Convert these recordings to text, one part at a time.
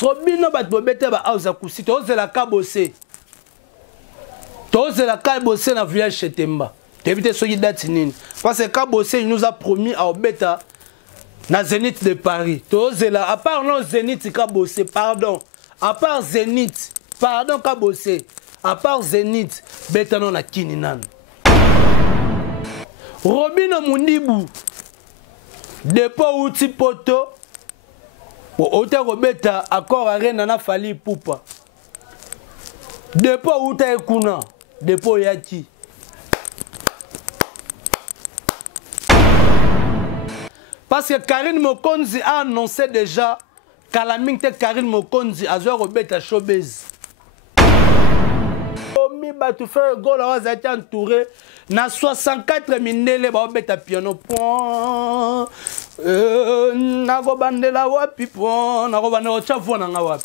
Robino bat bobete ba auza kusi toze la kabose. Toze la kabose na village Chetemba. T'éviter ce qui date nini. Parce que kabose il nous a promis à obeta na Zénith de Paris. Toze la à part non Zénith kabose pardon. À part Zénith pardon kabose. À part Zénith beta non na kininan. Robino Mundibu Depo uti poto Ota robeta accord arena na fali pupa. Depo uta ekuna Depo yaki. Parce que Karine Mokonzi a annoncé déjà Kalamingte Karine Mokonzi a joué robeta showbiz. Omi batu faire goal a zati entouré na 64 minele ba obeta piano point. Na go bandela wapi point, na go bandela chafu na nga wapi.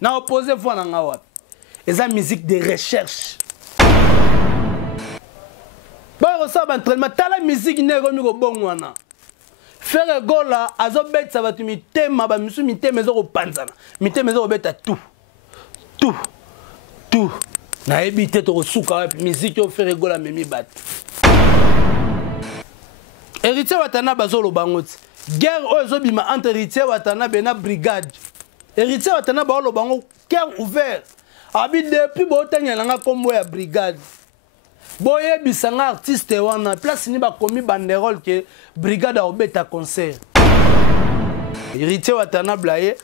Na opposé voix na nga wapi. Eza musique de recherche. Ba reçoit entraînement tala musique ne go mi go bongwana. Faire gola azo beta batu mitema ba misu mitema zo ko panzana. Mitema zo beta tout. Tout. Na ebité to suka musique yo faire gola memi bat. Héritier Watana bazolo bangoti. Guerre ozo bima entre Héritier Watana bena brigade. Héritier Watana ba lo bango cœur ouvert. Abi depuis bo tanyela nga kombo ya brigade. Boye bisanga artiste wana place ni ba komi banderole ke brigade a obeta concert. Héritier Watana blaye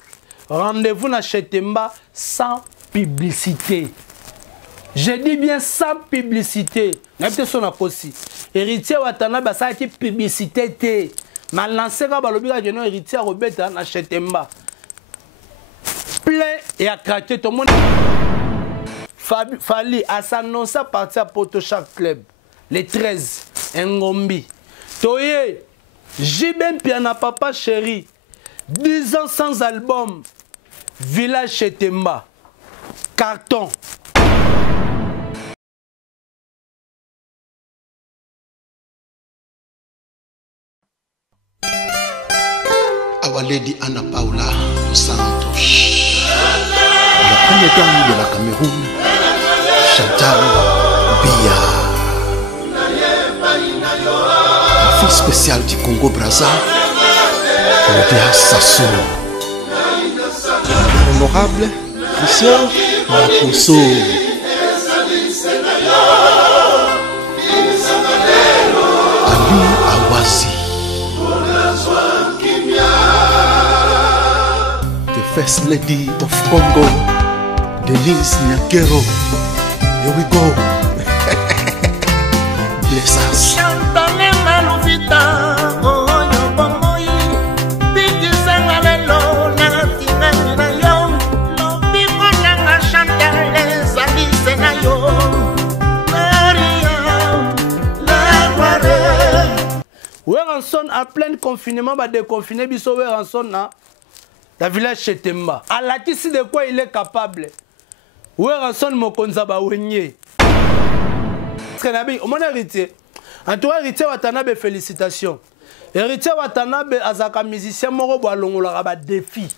rendez-vous na Chetemba sans publicité. Je dis bien sans publicité. N'habite son apossi. Héritier Watana basa qui publicité té. Mal lancé ka balobi ka geno héritier Robeta na Chetemba. Plein et à craquer tout le monde. Fali à s'annoncer à partir à Potochac Club. Les 13. Ngombi. Toye. Jibem Piana Papa Chéri. 10 ans sans album. Village Chetemba. Carton. Our Lady Anna Paula dos Santos, la première dame de la Cameroun, Chantal Biya, la fille spéciale du Congo-Brazza, Claudia Sassou, honorable Christian Makoso, Ali Awazi, First Lady of Congo, Denise Nyakero. Here we go. Bless us. Weranson à plein confinement, bah déconfiné, biso Weranson na. La village Chetemba. À la tisi de quoi il est capable. Weranson Mokonza ba wenye. Au mon héritier. En tout cas, héritier Watanabe, félicitations. Héritier Watanabe, azaka musicien, moro bo alongola ba défi.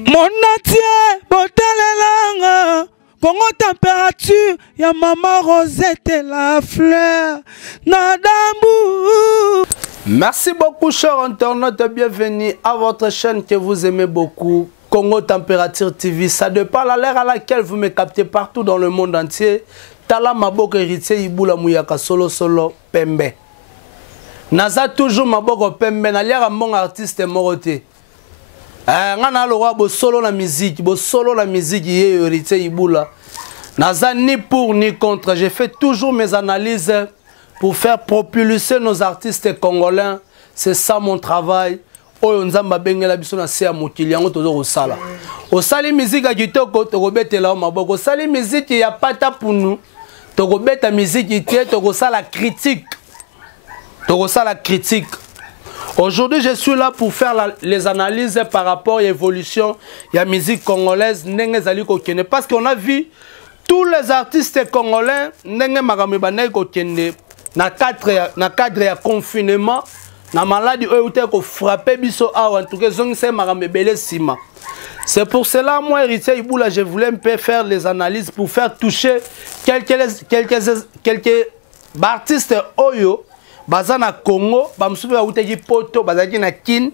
Mon natie, botalelanga. Congo température, ya maman Rosette la fleur. Nadambu. Merci beaucoup, chers internautes. Bienvenue à votre chaîne que vous aimez beaucoup, Congo Température TV. Ça dépend à l'heure à laquelle vous me captez partout dans le monde entier. Tala Maboko héritier Ibula Mouyaka solo Pembe. Naza toujours Maboko Pembe. N'alière un bon artiste moroté. Ngana le roi bo solo la musique yé héritier Ibula. Naza ni pour ni contre. J'ai fait toujours mes analyses pour faire propulser nos artistes congolais. C'est ça mon travail. Oyo nzamba bengela biso na se ya mokili yango tozo kosala. Osali musique ya kitoko tokobetela maboko. Osali musique ya pata punu tokobeta musique te tokosala critique. Tokosala critique. Aujourd'hui, je suis là pour faire les analyses par rapport à l'évolution de la musique congolaise. Parce qu'on a vu tous les artistes congolais dans le cadre de confinement. na maladie oyo te ko frapper biso awa en tout cas zongi c'est maramebele sima. C'est pour cela moi héritier Iboula je voulais un peu faire les analyses pour faire toucher quelques artistes oyo bazana Congo bamsubi ba utaki poto bazaki na kin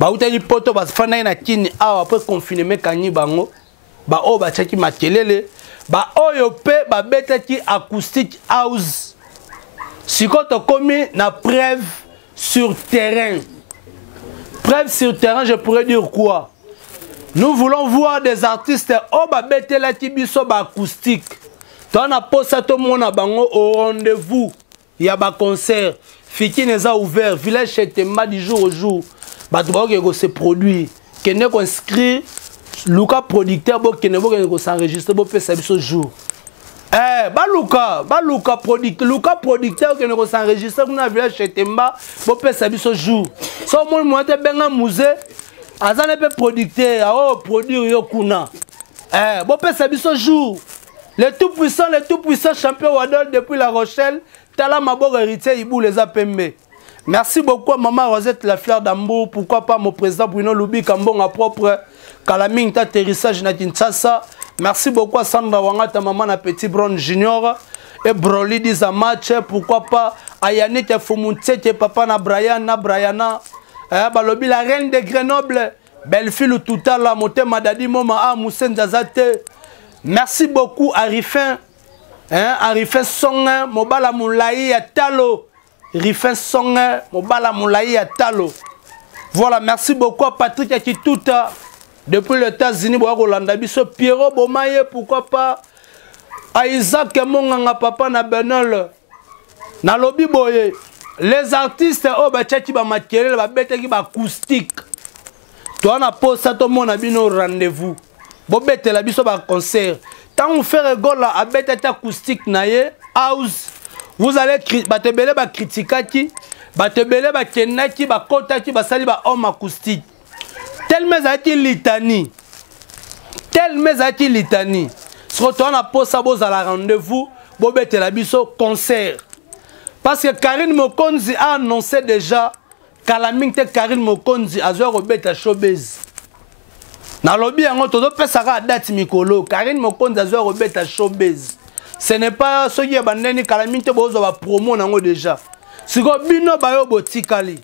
ba utaki poto bazfana na kin awa après confinement kanyi bango ba o ba chaki makelele ba oyo pe ba betaki acoustic house sikoto komi na preuve sur terrain. Preuve sur terrain, je pourrais dire quoi? Nous voulons voir des artistes au babete la tibiso ba acoustique. Toi na posa to mona bango au rendez-vous. Il y a ba concert. Fiki neza ouvert, village Chetemba du jour au jour. Ba to ba ko se produit. Kene ko inscrit Luka producteur bo kene bo ko s'enregistrer bo pesa biso jour. Luka producteur qui ne s'enregistre dans le village Chetemba pour faire ça biso jour. So mon moi te benga musée, azana pe producteur, produire yo kuna. Pour faire ça biso jour. Le tout puissant champion Wadol depuis La Rochelle, Tala Mabog héritier Ibou les Apembe. Merci beaucoup à Maman Rosette la fleur d'amour, pourquoi pas mon président Bruno Lubi Kambon à propre Kalaming atterrissage na Kinshasa. Merci beaucoup à Sandra Wangata, maman à Petit Brown Junior et Broly dit à match, pourquoi pas à Yannick Foumoutete, papa na Briana, Balobi la reine de Grenoble, Belle-Fille tout à la montée Madadi Moma à Moussen Zazate. Merci beaucoup à Rifin, Rifin Songa, Mobala Moulaï à Talo, Rifin Songa, Mobala Moulaï à Talo. Voilà, merci beaucoup à Patrick Akituta. Depuis les États-Unis, Rolanda Biso, Pierrot Bomaye, pourquoi pas à Isaac Monganga Papa na Benol, na Lobi Boye. Les artistes, oh, bah, tchaki ba matériel, ba bête qui ba acoustique. Toi, on a posé ça, tout le monde a bien au rendez-vous. Bo bête la biso ba concert. Tant on fait rigole là, à bête acoustique naie, house, vous allez batebele ba critiquer, batebele ba kenaki, ba kotaki, ba sali ba homme acoustique. Tellement zaki litanie. Si on a posé ça à la rendez-vous, Bobet et la biso concert. Parce que Karine Mokonzi a annoncé déjà Kalamingte Karine Mokonzi a joué Robert à Showbiz. Dans le lobby, on a date Mikolo. Karine Mokonzi a joué Robert à Showbiz. Ce n'est pas ce qui est abandonné Kalamingte Bozo va promo déjà. Si on a bino bayo botikali,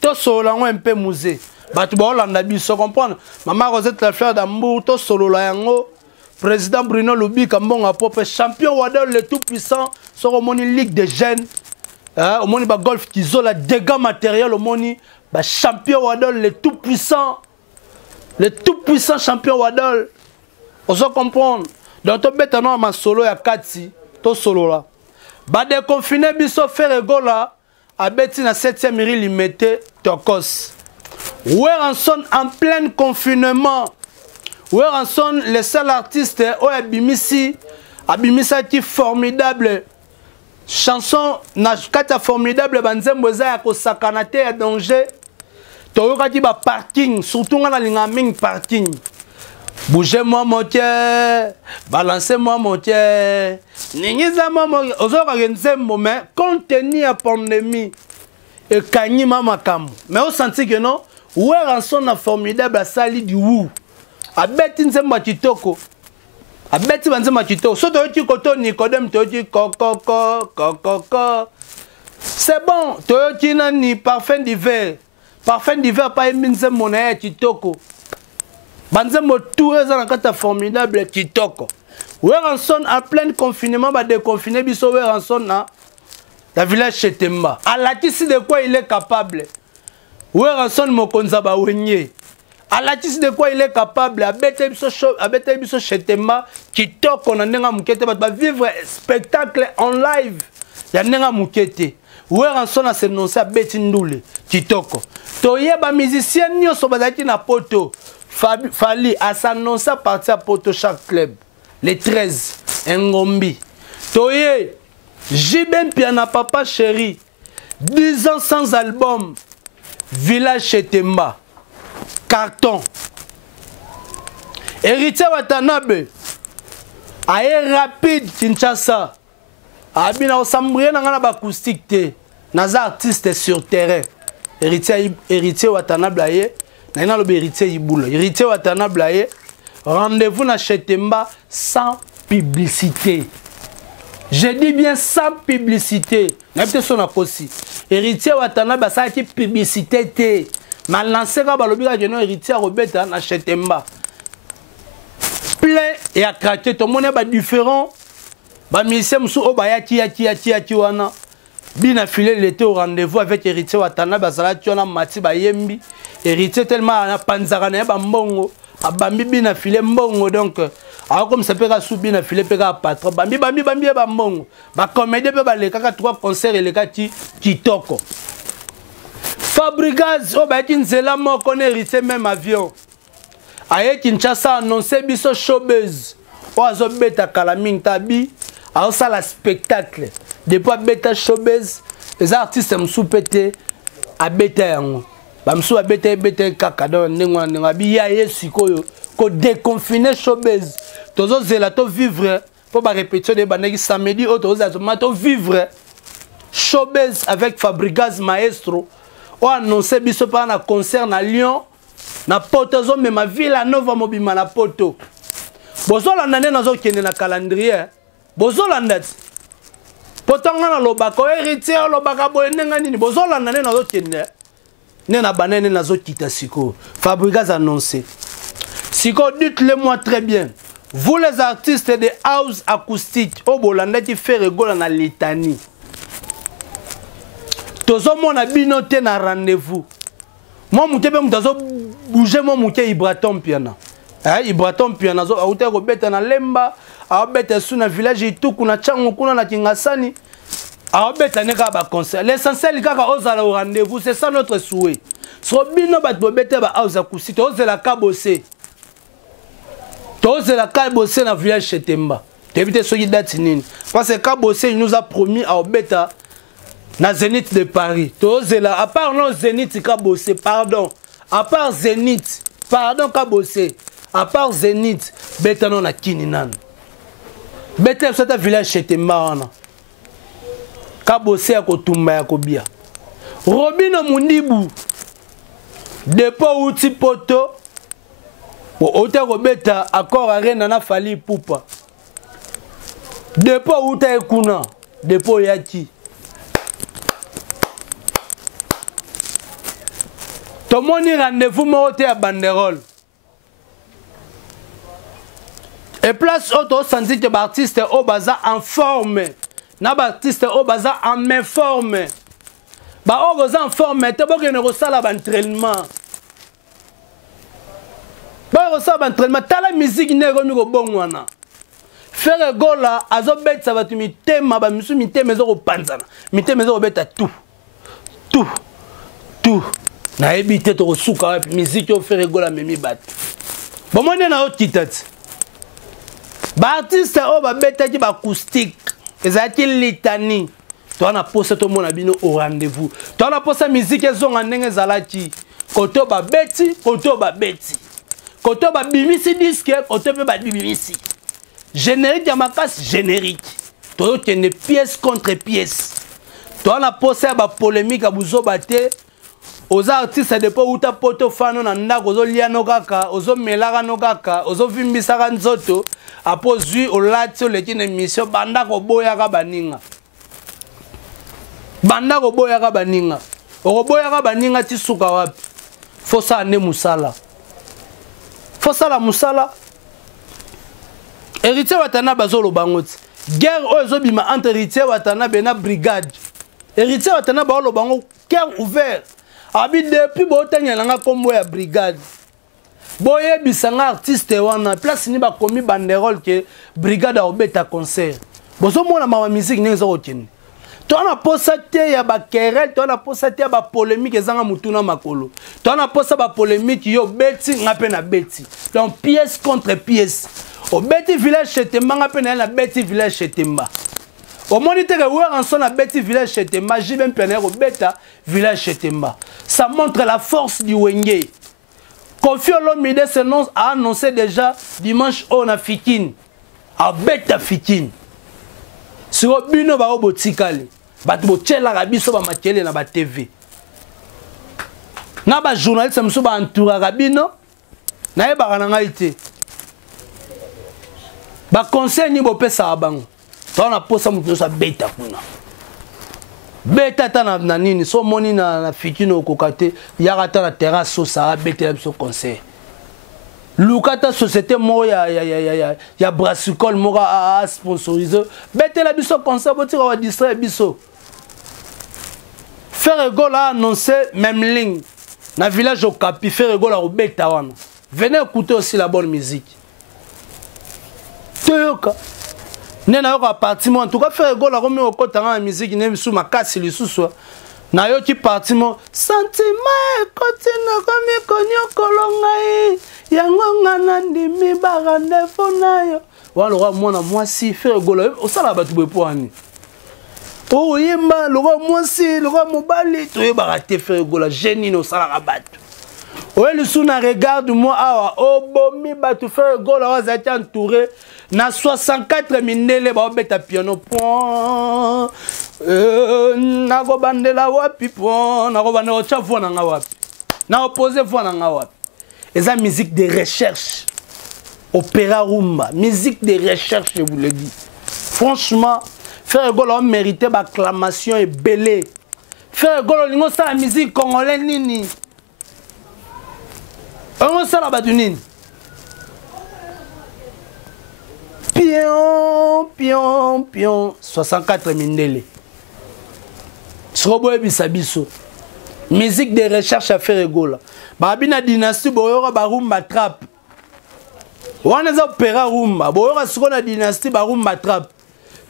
to solo un peu musée. Batu ba Hollanda biso comprendre. Maman Rosette la fleur d'amour to solo la yango. Président Bruno Lubi Kambon a propre champion Wadol le tout puissant sur au moni ligue des jeunes. Au moni ba golf qui zo la dégâts matériels au moni ba champion Wadol le tout puissant champion Wadol. On se comprendre. Donc to beta non ma solo ya kati to solo la. Ba déconfiné biso faire gola a beti na 7e mairie limité Tokos. Weranson en plein confinement. Weranson, le seul artiste, Abimisi qui formidable chanson, n'a formidable, banzemboza ko sakanate à danger. Toyokati ba parking, surtout dans la ligne parking. Bougez-moi mon cœur, balancez-moi mon cœur. N'ingizama mon, ozoka genzembo mais compte tenu à pandémie et kanyima makam. Mais on sentit que non. Weranson a formidable à sali du wou. A beti nzemba kitoko. A beti nzemba kitoko. So to yoti koto Nicodème to yoti ko. C'est bon, to yoti nani parfum d'hiver. Parfum d'hiver pas nzembo na kitoko. Banzembo tout ezana kata formidable kitoko. Weranson a plein confinement ba déconfiné biso Weranson na la village Chetemba. A la tisi de quoi il est capable. Weranson Mokonza ba wenye. A la tisi de quoi il est capable. A bete biso Chetemba kitoko na nenga mukete ba vivre spectacle en live. Ya nenga mukete. Weranson a s'annoncer a beti ndule kitoko. Toye ba musicien nyoso bazaki na poto. Fali a s'annoncer partir à poto chaque club. Les 13 Ngombi. Toye Jiben Piana Papa Chéri. 10 ans sans album. Village Chetemba. Carton. Héritier Watanabe. Aye rapide Kinshasa. Abina osambrie na ngana ba acoustique te. naza artiste sur terrain. Héritier Watanabe aye, na lobe héritier Ibula. Héritier Watanabe aye, rendez-vous na Chetemba sans publicité. Je dis bien sans publicité. Na peut son aposi. Héritier Watanabe ça qui publicité té. Mal lancé ka balobi ka geno héritier Robeta na Chetemba. Plein et à craquer tout le monde est différent. Ba musicien musu o ba yaki wana. Bina filé l'été au rendez-vous avec héritier Watanabe bazala tiona mati ba yembi. Héritier tellement na panzara na ba mbongo. Abambi bina filé mbongo donc comme ça peut ka sou bina filé pe ka patron. Bambi ba mbongo. Ba comédie pe ba le kaka 3 concerts et le kati kitoko. Fabregas o ba kinzela moko na héritier même avion. Aye Kinshasa annoncé biso showbiz. Oazo beta kalaming tabi. A ça la spectacle. Depuis beta showbiz, les artistes msou pété a beta yango. Ba msou a beta kaka don ndengwa bi ya yesikoyo ko déconfiner showbiz. Tozo zela to vivre pour ba répétition de bandeki samedi o tozo to vivre showbiz avec Fabregas Maestro. O annoncé biso pa na concert na Lyon. Na poto zo me ma ville nova mobima na poto. Bozo la nane nazo kende na calendrier. Bozo la ndat. Poto ngana lobako héritier lobaka boye nenga nini bozo la nane nazo kende. Ne na banane nazo kita siko. Fabregas annoncé. Siko dites-le-moi très bien. Vous les artistes de house acoustique au Bolanda qui fait rigoler na litanie. Tozo mona binoté na rendez-vous. Moi, je suis bouger mon mouké Ibraton piana. Ibraton piana zo auté ko beta na lemba, a beta suna village itu kuna chango kuna na Kingasani. A beta ne ka ba concert. L'essentiel kaka ozala au rendez-vous, c'est ça notre souhait. So bino bat bo beta ba house akusi, to ozela ka bosser. To ozela ka bosser na village Chetemba. T'éviter soki date nini. Parce que ka bosser il nous a promis à beta na Zénith de Paris. Tozela à part non Zénith Kabosé, pardon. À part Zénith, pardon Kabosé. À part Zénith, beta non na Kininan. Beta c'est un village Chetemba wana. Kabosé ya kotumba ya kobia. Robino Mundibu. Depo uti poto. Bo ota ko beta accord arena na fali pupa. Depo uta ekuna, depo yaki. Tout le monde rendez-vous monté à banderole. Et place auto senti que l'artiste au bazar en forme. Na l'artiste au bazar en main forme. Ba au bazar en forme, te boke ne ressala entraînement. Ba ressala entraînement, ta la musique ne remis au bon wana. Faire gola azo bet ça va tu mi tema ba misu mi tema zo panzana. Mi tema zo beta tout. Na ebité to suka musique au faire gola memi bat. Bon moi na o kitati. Ba artiste o ba beta ki ba acoustique. Ezaki litanie. To na poste to mona bino au rendez-vous. To na poste musique ezonga ndenge zalaki. Koto ba beti, koto ba beti. Koto ba bimisi disque, koto pe ba bimisi. Générique ya makas générique. To tene pièce contre pièce. To na poste ba polémique a buzo baté. Aux artistes de po uta poto fano na ndako ozo liano kaka ozo melaka no kaka ozo vimbisaka nzoto apo zui olati oleki na émission bandako boyaka baninga okoboyaka baninga ti suka wapi fosa ne musala héritier Watanabe bazolo bangoti guerre ozo bima entre héritier Watanabe na brigade héritier Watanabe bazolo bango guerre ouvert. Abi depuis botanya nanga kombo ya brigade. Boye bisanga artiste wana place ni ba komi banderole ke brigade a obeta concert. Bozo mona ma musique neza okini. To na posa te ya ba querelle, to na posa te ya ba polémique ezanga mutuna makolo. To na posa ba polémique yo beti ngape na beti. Donc pièce contre pièce. Au beti village Chetemba ngape na beti village Chetemba. Au moniteur en son à Betty village Chetemba, j'ai même plein au bêta village Chetemba. Ça montre la force du Wenge. Kofi Olomide a annoncé déjà dimanche on a Fikine. A bêta Fikine. Sur Bino ba obotikali. bato botielaka biso bamakele na batv na bajournaliste mosusu baentouraka bino nayebaka na ngai te baconseil ni bopesaka bango tona posa moto nyonso abeta kuna beta ata na nini so omoni na fikino okoka te yaka ata na terrasse osaka betela biso conseil luka ata société moko ya brassicole moko asponsorise betela biso conseil botika badistraire biso Frère Gol a annoncé même ligne dans le village au Capi. Frère Gol a obéta wana. Venez écouter aussi la bonne musique. Toyoka. Nena yoka parti mo en tout cas Frère Gol a remis au côté la musique ne sous ma casse le sous na yo ki parti mo sentiment côté na comme konyo kolonga yango ngana ndimi barande fona yo wala roi mwana moi si Frère Gol o sala batu bepo ani. Oh yemba loko mwasi loko mobali toyebaka te Frère Gol génie no sala bato oye lusuna regarde moi awa obomi bato Frère Gol awa zati entouré na 64 mindele ba obeta piano point nako bandela wapi point nako bandela ocha voix na nga wapi na opposer voix na nga wapi eza musique de recherche opéra rumba musique de recherche je vous le dis franchement Frère Gol a mérité l'acclamation et belé. Frère Gol a fait la musique congolaise nini. On a fait la badunine. Pion, pion, pion. 64 mindele. Srobo ebisabiso. Musique de recherche à Frère Gol. Babina dynastie boyora barumba trap. Wana za opéra rumba. Boyora sukona dynastie barumba trap.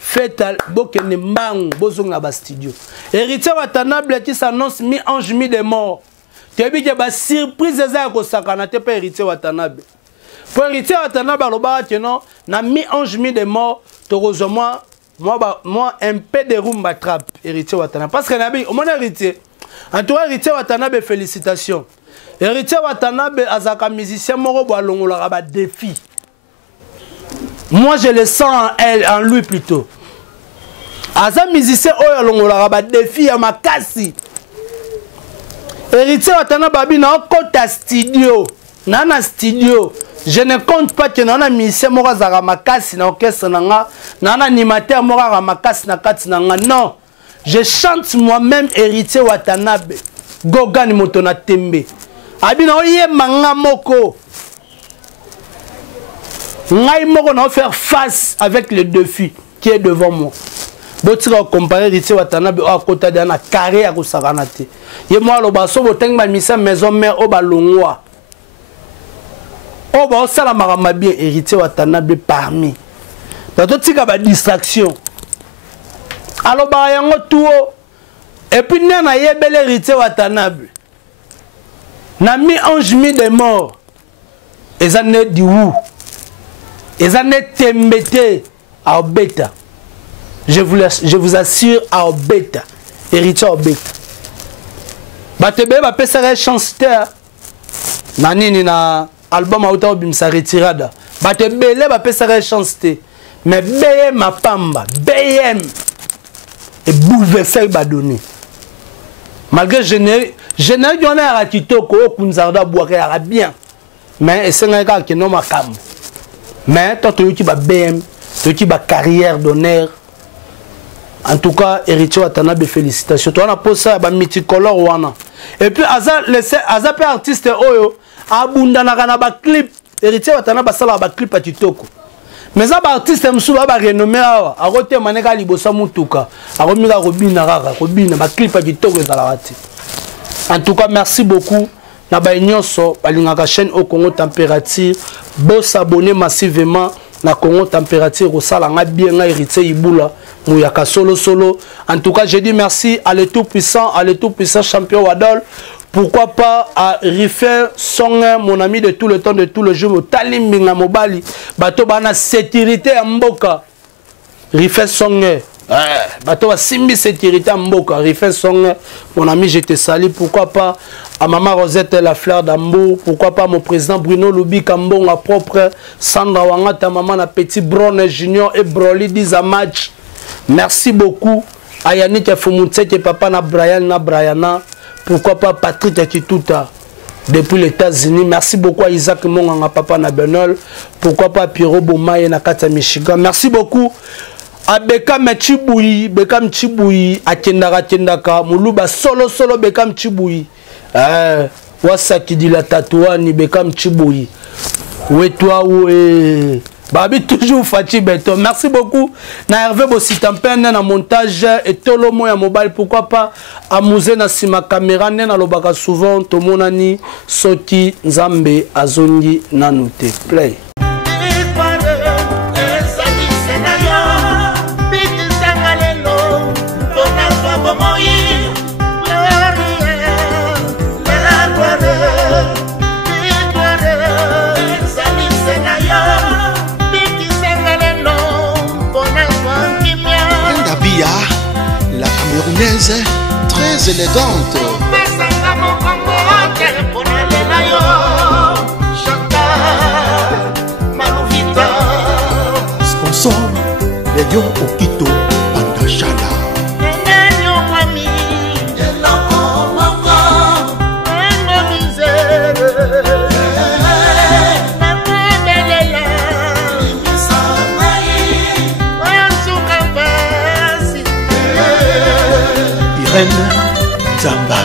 Faites bokene mbangu bozonga ba studio. Héritier Watanabe qui s'annonce mi-ange mi-des-morts. Tu as vu que ba surprise eza ko sakana te pas Héritier Watanabe. Pour Héritier Watanabe alobaka que non na mi-ange mi-des-morts torozo moi un peu de rumba trap Héritier Watanabe parce que nabi mon héritier. En tout cas Héritier Watanabe félicitations. Héritier Watanabe azaka musicien moko bo alongola ba défi. Moi, je le sens en elle, en lui plutôt. Aza musicien, oyo longola ba défi ya makasi. Héritier Watanabe babi na kota studio. Nana studio. Je ne compte pas que nana musicien moko zaka makasi na orchestre nanga, nana animateur moko zaka makasi na kati nanga. Non. Je chante moi-même Héritier Watanabe. Gogani moto na tembe. Abi na oye manga moko. Ngai moko na faire face avec le défi qui est devant moi. Botira comparer Héritier Watanabe à côté de na carré à kosakana te. Ye moi lo baso boteng ba misa maison mère o balongwa. O ba sala marama bien Héritier Watanabe parmi. Bato tika ba distraction. Alo ba yango tuo. Et puis na yebele Héritier Watanabe. Na mi ange mi des morts. Ezane di wu. Ils en ont tembêté à Obeta. Je vous assure à Obeta. Héritier Obeta. Batebe va passer chance Nani na album auto bimsa retirada. Batebe va passer chance mais BM ma pamba, BM et bouleversé ba donné. Malgré générique on a à kitoko kunzarda boire bien. Mais c'est un gars qui non ma cam. Mais toi, tu as BM, tu as carrière d'honneur. En tout cas, Héritier Watanabe, félicitations. Tu as posé ça, multicolore. Et puis, Aza artiste, Oyo, Abundana ba clip. Héritier Watanabe, ça ba clip à Titoko. Mais ça, artiste, Msouba, renommé, a roté Manega Libosa Mutuka, a remis la Robina Rara, Robina, ba clip à Titoko. En tout cas, merci beaucoup. Naba nyonso balingaka chaîne au Congo Température bo s'abonner massivement na Congo Température au salanga bien nga Héritier Ibula mouyaka solo en tout cas je dis merci à le tout puissant champion Wadol pourquoi pas à Rifer Song mon ami de tout le temps de tout le jour Talimbinga Mobali bato bana sécurité à Mboka Rifer Song bato ba simbi sécurité à Mboka Rifer Song mon ami je te salue pourquoi pas à Maman Rosette la fleur d'amour, pourquoi pas mon président Bruno Lubi Kambon, ma propre Sandra Wangata, maman la petit Brown Junior et Broly 10 à match. Merci beaucoup. Ayanik Fumutseke, papa na Brian na Briana. Pourquoi pas Patrick Akituta depuis les États-Unis. Merci beaucoup à Isaac Monganga, papa na Benol. Pourquoi pas Pierrot Bomaye na Kata Michigan. Merci beaucoup à Bekam Chiboui, Bekam Chiboui, à Kendaka, Moulouba solo Bekam Chiboui. Wasa qui dit la tatouane, Bekam Chiboui. Où est toi, où est... Babi toujours Fatih Beto. Merci beaucoup. Na Hervé Bossitampen na montage et tolomo ya mobile, pourquoi pas amuser na sima caméra na lobaka souvent tomonani soki Nzambe azongi nanute play. La camerounaise très élégante. Sponsor, les lions au Quito, Pandachala. Zamba,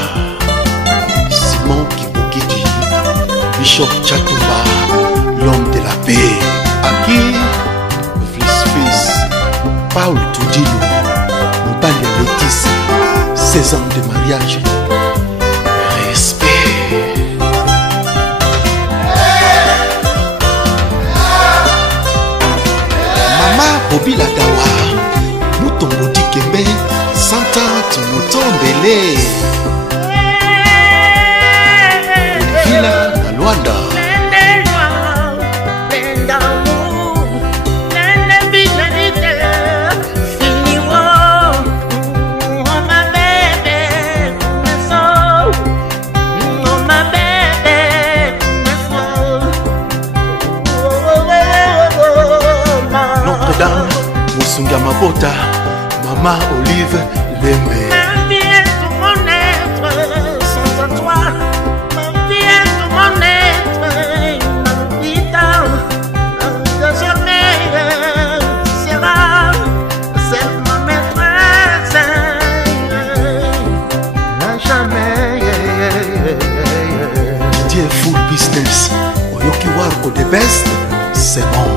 Simon Kibokidi, Bishop Chatumba, l'homme de la paix, Aki, Fils, Paul Toudilou, Mbalia Métis, 16 ans de mariage, respect. Mama Bobby Ladawa, Mouton Modi Kembe, Santante Mouton Belé. Villa na Luanda. Notre-Dame, Moussunga Mabota, Maman Olive Lembe. Ma vie est tout mon être, sans toi. Ma vie est tout mon être, ma vie désormais sera seulement maîtresse. À jamais. Dieu full business, Oyoki Warko the best, c'est bon.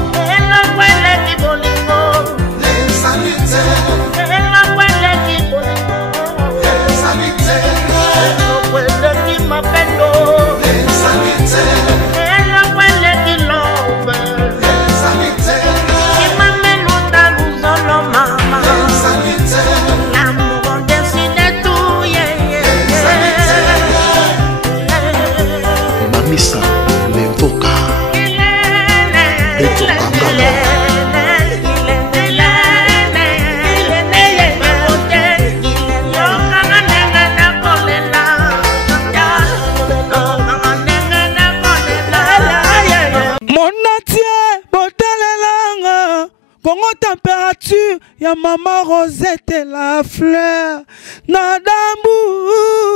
Mamisa, Lemboka, Beto Kangama. Congo température, ya maman Rosette la fleur, Nadambu.